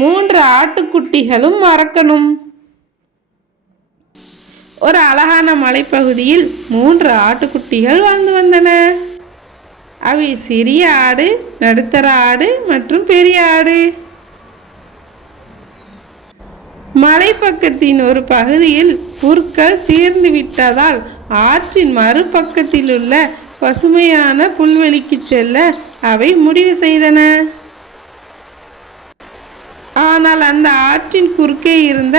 3 ஆட்டுக்குட்டிகளும் அரக்கனும். ஒரு அழகான மலைப்பகுதியில் 3 ஆட்டுக்குட்டிகள் வாழ்ந்து வந்தன. அவை சிறிய ஆடு, நடுத்தர ஆடு மற்றும் பெரிய ஆடு. மலைப்பக்கத்தின் ஒரு பகுதியில் புற்கள் தீர்ந்து விட்டதால் ஆற்றின் மறுபக்கத்தில் உள்ள பசுமையான புல்வெளிக்கு செல்ல அவை முடிவு செய்தன. ஆனால் அந்த ஆற்றின் குறுக்கே இருந்த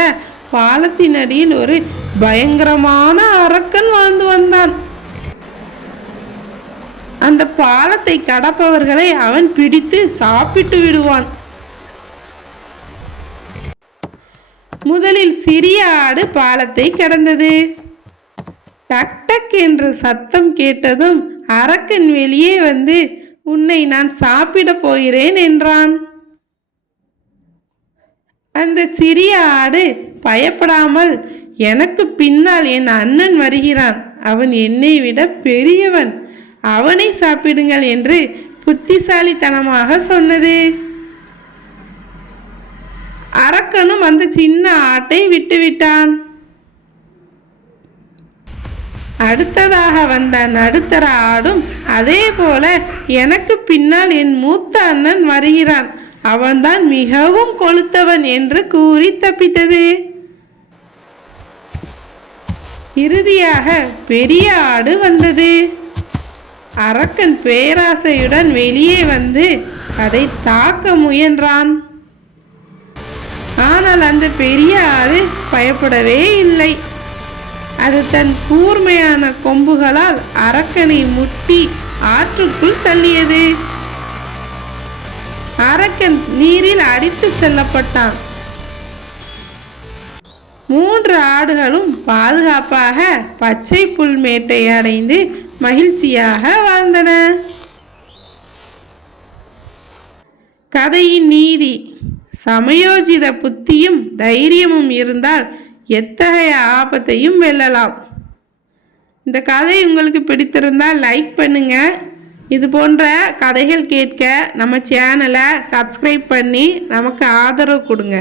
பாலத்தின் அடியில் ஒரு பயங்கரமான அரக்கன் வாழ்ந்து வந்தான். அந்த பாலத்தை கடப்பவர்களை அவன் பிடித்து சாப்பிட்டு விடுவான். முதலில் சிறிய ஆடு பாலத்தை கடந்தது. டக் டக் என்ற சத்தம் கேட்டதும் அரக்கன் வெளியே வந்து, உன்னை நான் சாப்பிட போகிறேன் என்றான். அந்த சிறிய ஆடு பயப்படாமல், எனக்கு பின்னால் என் அண்ணன் வருகிறான், அவன் என்னை விட பெரியவன், அவனை சாப்பிடுங்கள் என்று புத்திசாலித்தனமாக சொன்னது. அரக்கனும் அந்த சின்ன ஆட்டை விட்டுவிட்டான். அடுத்ததாக வந்த நடுத்தர ஆடும் அதே போல, எனக்கு பின்னால் என் மூத்த அண்ணன் வருகிறான், அவன்தான் மிகவும் கொழுத்தவன் என்று கூறி தப்பித்தது. இறுதியாக பெரிய ஆடு வந்தது. அரக்கன் பேராசையுடன் வெளியே வந்து அதை தாக்க முயன்றான். ஆனால் அந்த பெரிய ஆடு பயப்படவே இல்லை. அது தன் கூர்மையான கொம்புகளால் அரக்கனை முட்டி ஆற்றுக்குள் தள்ளியது. அரக்கன் நீரில் அடித்து செல்லப்பட்டான். 3 ஆடுகளும் பாதுகாப்பாக பச்சை புல் மேட்டை அடைந்து மகிழ்ச்சியாக வாழ்ந்தன. கதையின் நீதி: சமயோஜித புத்தியும் தைரியமும் இருந்தால் எத்தகைய ஆபத்தையும் வெல்லலாம். இந்த கதை உங்களுக்கு பிடித்திருந்தால் லைக் பண்ணுங்க. இது போன்ற கதைகள் கேட்க நம்ம சேனலை சப்ஸ்கிரைப் பண்ணி நமக்கு ஆதரவு கொடுங்க.